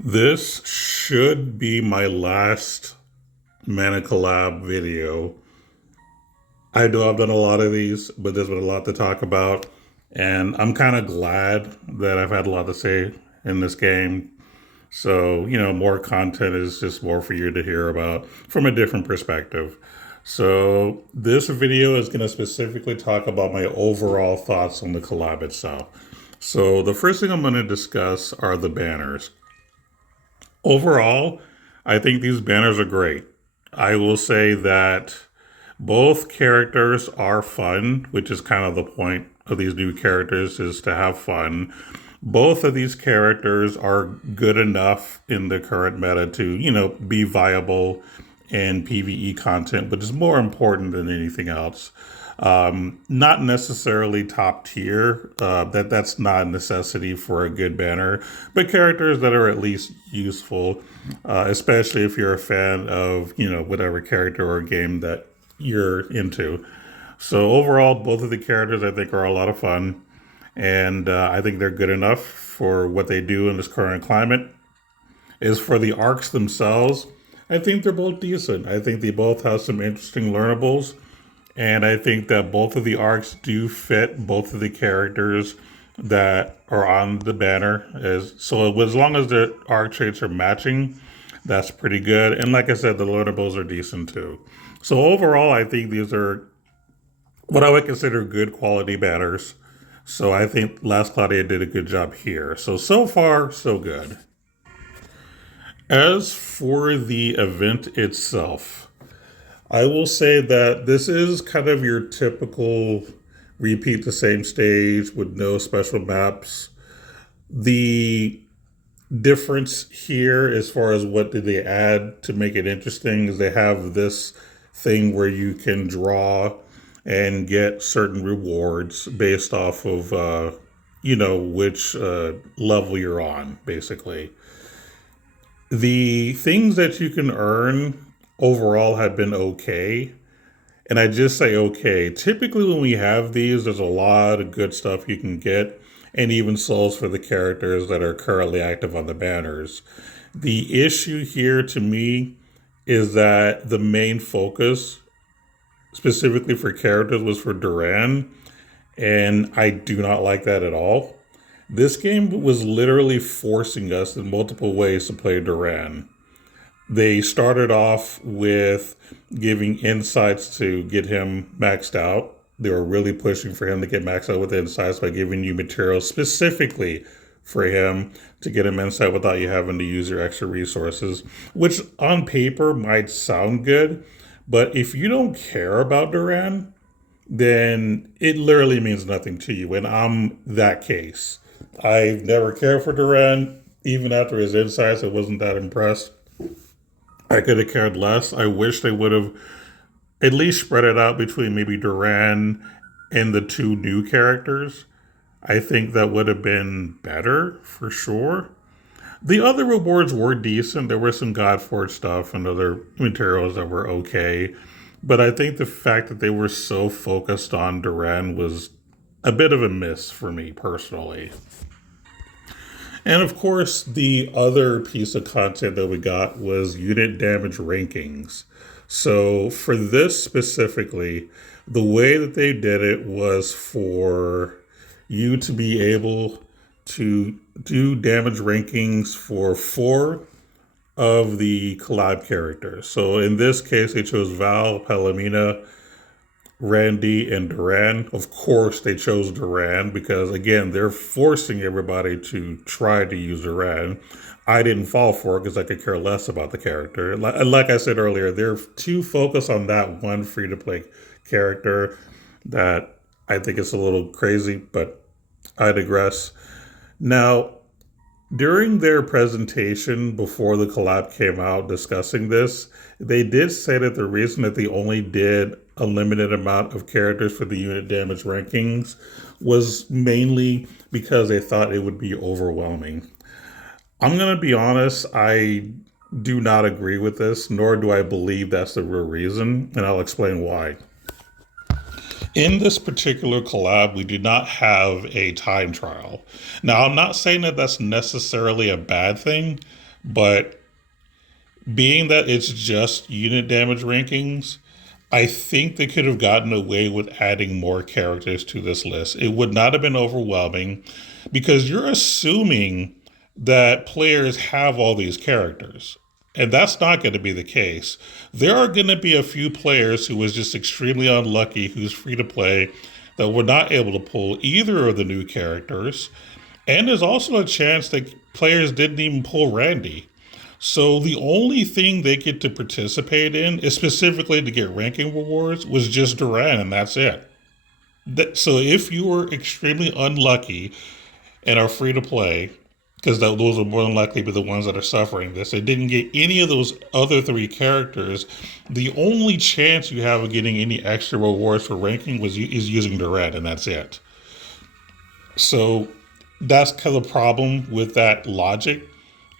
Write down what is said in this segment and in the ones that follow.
This should be my last Mana collab video. I know I've done a lot of these, but there's been a lot to talk about, and I'm kind of glad that I've had a lot to say in this game. So, more content is just more for you to hear about from a different perspective. So, this video is going to specifically talk about my overall thoughts on the collab itself. So, the first thing I'm going to discuss are the banners. Overall, I think these banners are great. I will say that both characters are fun, which is kind of the point of these new characters is to have fun. Both of these characters are good enough in the current meta to, be viable in PvE content, but is more important than anything else. Not necessarily top tier. That's not a necessity for a good banner, but characters that are at least useful, especially if you're a fan of whatever character or game that you're into. So overall, both of the characters I think are a lot of fun, and I think they're good enough for what they do in this current climate. As for the arcs themselves, I think they're both decent. I think they both have some interesting learnables. And I think that both of the arcs do fit both of the characters that are on the banner. As long as the arc traits are matching, that's pretty good. And like I said, the learnables are decent too. So overall, I think these are what I would consider good quality banners. So I think Last Cloudia did a good job here. So far, so good. As for the event itself, I will say that this is kind of your typical repeat the same stage with no special maps. The difference here, as far as what did they add to make it interesting, is they have this thing where you can draw and get certain rewards based off of, which level you're on, basically. The things that you can earn overall have been okay. And I just say okay. Typically, when we have these, there's a lot of good stuff you can get, and even souls for the characters that are currently active on the banners. The issue here to me is that the main focus, specifically for characters, was for Duran, and I do not like that at all. This game was literally forcing us in multiple ways to play Duran. They started off with giving insights to get him maxed out. They were really pushing for him to get maxed out with insights by giving you materials specifically for him to get him insight without you having to use your extra resources, which on paper might sound good, but if you don't care about Duran, then it literally means nothing to you. And I'm that case. I've never cared for Duran. Even after his insights, I wasn't that impressed. I could have cared less. I wish they would have at least spread it out between maybe Duran and the two new characters. I think that would have been better for sure. The other rewards were decent. There were some Godforge stuff and other materials that were okay. But I think the fact that they were so focused on Duran was a bit of a miss for me personally. And of course, the other piece of content that we got was unit damage rankings. So for this specifically, the way that they did it was for you to be able to do damage rankings for 4 of the collab characters. So in this case, they chose Val, Palomina, Randy, and Duran. Of course, they chose Duran because, again, they're forcing everybody to try to use Duran. I didn't fall for it because I could care less about the character. Like I said earlier, they're too focused on that one free to play character that I think it's a little crazy, but I digress. Now, during their presentation before the collab came out discussing this, they did say that the reason that they only did a limited amount of characters for the unit damage rankings was mainly because they thought it would be overwhelming. I'm going to be honest, I do not agree with this, nor do I believe that's the real reason, and I'll explain why. In this particular collab, we did not have a time trial. Now, I'm not saying that that's necessarily a bad thing, But being that it's just unit damage rankings, I think they could have gotten away with adding more characters to this list. It would not have been overwhelming because you're assuming that players have all these characters. And that's not going to be the case. There are going to be a few players who was just extremely unlucky, who's free to play, that were not able to pull either of the new characters. And there's also a chance that players didn't even pull Randy. So the only thing they get to participate in, is specifically to get ranking rewards, was just Duran, and that's it. So if you were extremely unlucky and are free to play, because those are more than likely be the ones that are suffering this, and didn't get any of those other three characters, the only chance you have of getting any extra rewards for ranking is using Duran, and that's it. So that's kind of the problem with that logic,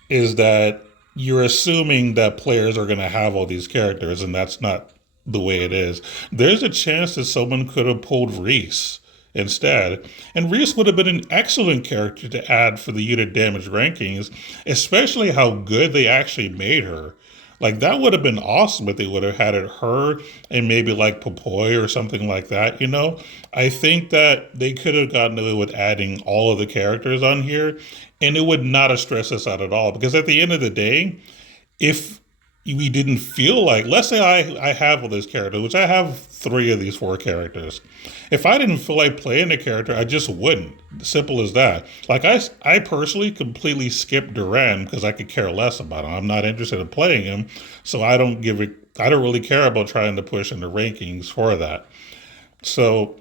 is that you're assuming that players are going to have all these characters, and that's not the way it is. There's a chance that someone could have pulled Reese instead, and Reese would have been an excellent character to add for the unit damage rankings, especially how good they actually made her. Like, that would have been awesome if they would have had it her and maybe like Papoy or something like that, you know? I think that they could have gotten away with adding all of the characters on here, and it would not have stressed us out at all. Because at the end of the day, if we didn't feel like, let's say I have all these characters, which I have 3 of these 4 characters. If I didn't feel like playing a character, I just wouldn't. Simple as that. Like, I personally completely skipped Duran because I could care less about him. I'm not interested in playing him, so I don't really care about trying to push in the rankings for that. So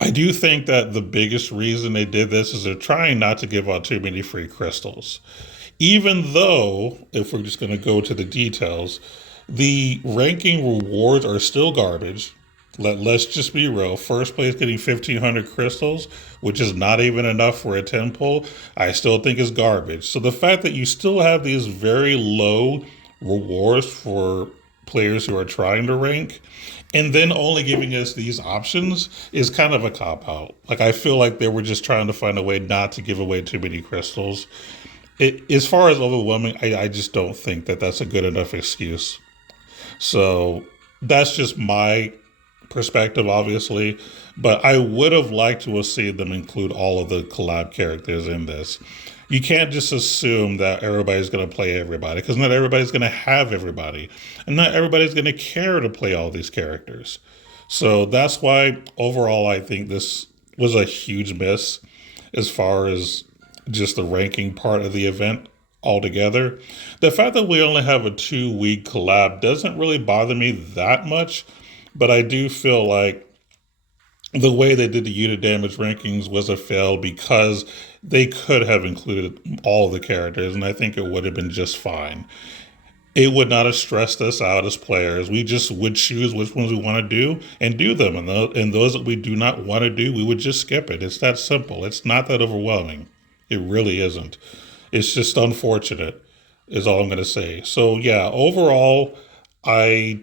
I do think that the biggest reason they did this is they're trying not to give out too many free crystals. Even though, if we're just going to go to the details, the ranking rewards are still garbage. Let's just be real. First place getting 1,500 crystals, which is not even enough for a 10 pull, I still think is garbage. So the fact that you still have these very low rewards for players who are trying to rank, and then only giving us these options, is kind of a cop-out. Like, I feel like they were just trying to find a way not to give away too many crystals. As far as overwhelming, I just don't think that that's a good enough excuse. So that's just my perspective, obviously. But I would have liked to have seen them include all of the collab characters in this. You can't just assume that everybody's going to play everybody, because not everybody's going to have everybody. And not everybody's going to care to play all these characters. So that's why, overall, I think this was a huge miss as far as just the ranking part of the event altogether. The fact that we only have a 2-week collab doesn't really bother me that much, but I do feel like the way they did the unit damage rankings was a fail, because they could have included all the characters, and I think it would have been just fine. It would not have stressed us out as players. We just would choose which ones we want to do and do them. And those that we do not want to do, we would just skip it. It's that simple. It's not that overwhelming. It really isn't. It's just unfortunate, is all I'm going to say. So, yeah, overall, I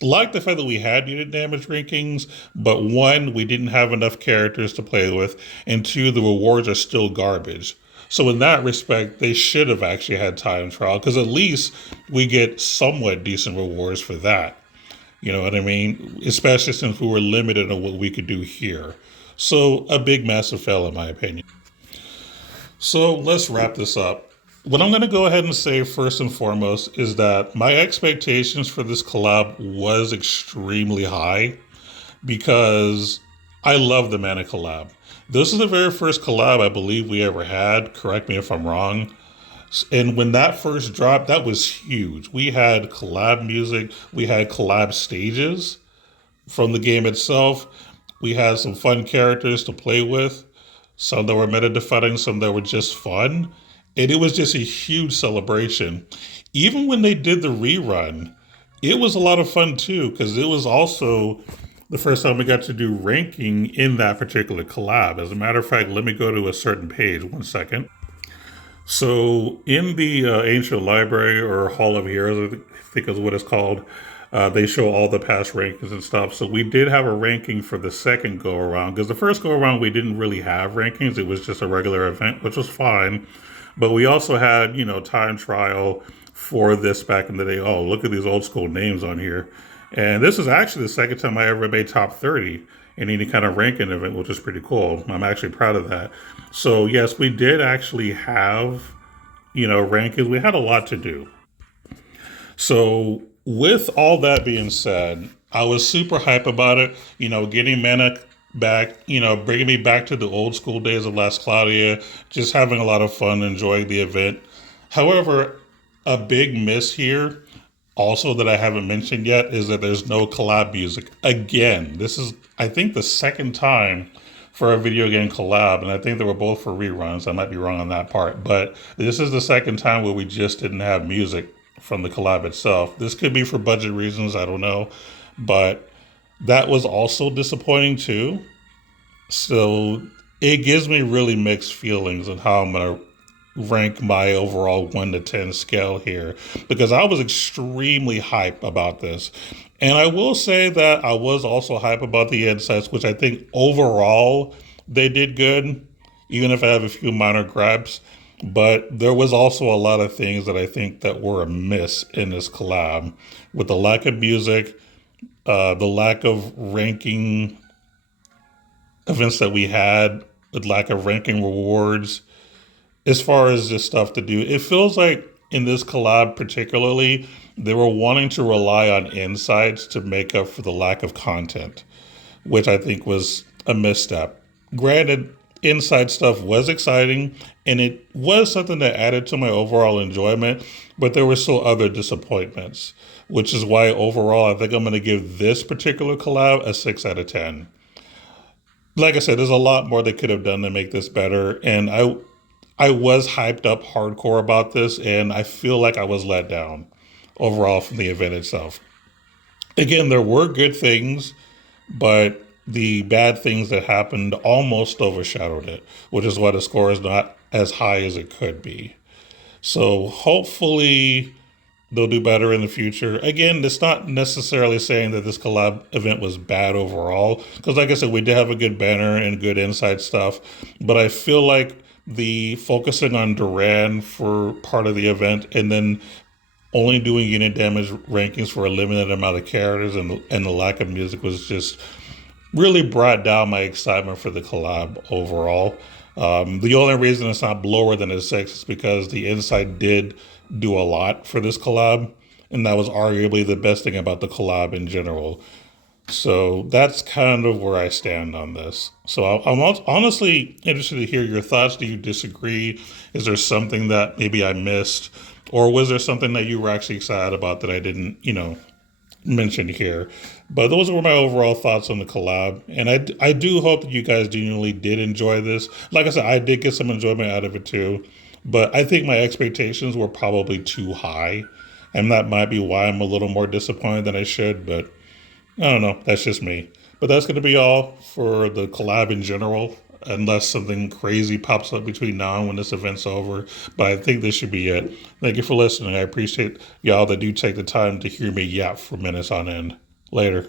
like the fact that we had unit damage rankings, but 1, we didn't have enough characters to play with, and 2, the rewards are still garbage. So in that respect, they should have actually had time trial, because at least we get somewhat decent rewards for that. You know what I mean? Especially since we were limited on what we could do here. So a big, massive fail, in my opinion. So let's wrap this up. What I'm going to go ahead and say first and foremost is that my expectations for this collab was extremely high, because I love the Mana collab. This is the very first collab I believe we ever had. Correct me if I'm wrong. And when that first dropped, that was huge. We had collab music. We had collab stages from the game itself. We had some fun characters to play with. Some that were meta defining, some that were just fun. And it was just a huge celebration. Even when they did the rerun, it was a lot of fun too, because it was also the first time we got to do ranking in that particular collab. As a matter of fact, let me go to a certain page. 1 second. So in the Ancient Library, or Hall of Heroes, I think is what it's called, they show all the past rankings and stuff. So we did have a ranking for the second go-around, because the first go-around we didn't really have rankings. It was just a regular event, which was fine. But we also had, time trial for this back in the day. Oh, look at these old school names on here. And this is actually the second time I ever made top 30 in any kind of ranking event, which is pretty cool. I'm actually proud of that. So, yes, we did actually have, rankings. We had a lot to do. So, with all that being said, I was super hype about it. Getting Mana back, bringing me back to the old school days of Last Claudia, just having a lot of fun, enjoying the event. However, a big miss here, also that I haven't mentioned yet, is that there's no collab music. Again, this is, I think, the second time for a video game collab, and I think they were both for reruns. I might be wrong on that part, but this is the second time where we just didn't have music from the collab itself. This could be for budget reasons, I don't know, but that was also disappointing too. So it gives me really mixed feelings on how I'm going to rank my overall 1 to 10 scale here, because I was extremely hype about this. And I will say that I was also hype about the insights, which I think overall they did good, even if I have a few minor gripes. But there was also a lot of things that I think that were amiss in this collab, with the lack of music, the lack of ranking events that we had, the lack of ranking rewards. As far as this stuff to do, it feels like in this collab particularly, they were wanting to rely on insights to make up for the lack of content, which I think was a misstep. Granted, inside stuff was exciting and it was something that added to my overall enjoyment, but there were still other disappointments, which is why overall I think I'm going to give this particular collab a 6 out of 10. Like I said, there's a lot more they could have done to make this better, and I was hyped up hardcore about this, and I feel like I was let down overall from the event itself. Again, there were good things, but the bad things that happened almost overshadowed it, which is why the score is not as high as it could be. So hopefully they'll do better in the future. Again, it's not necessarily saying that this collab event was bad overall, because like I said, we did have a good banner and good inside stuff, but I feel like the focusing on Duran for part of the event and then only doing unit damage rankings for a limited amount of characters and the lack of music was just really brought down my excitement for the collab overall. The only reason it's not lower than a 6 is because the inside did do a lot for this collab, and that was arguably the best thing about the collab in general. So that's kind of where I stand on this. So I'm honestly interested to hear your thoughts. Do you disagree? Is there something that maybe I missed? Or was there something that you were actually excited about that I didn't, mention here? But those were my overall thoughts on the collab. And I do hope that you guys genuinely did enjoy this. Like I said, I did get some enjoyment out of it too. But I think my expectations were probably too high. And that might be why I'm a little more disappointed than I should. But I don't know. That's just me. But that's going to be all for the collab in general, unless something crazy pops up between now and when this event's over. But I think this should be it. Thank you for listening. I appreciate y'all that do take the time to hear me yap for minutes on end. Later.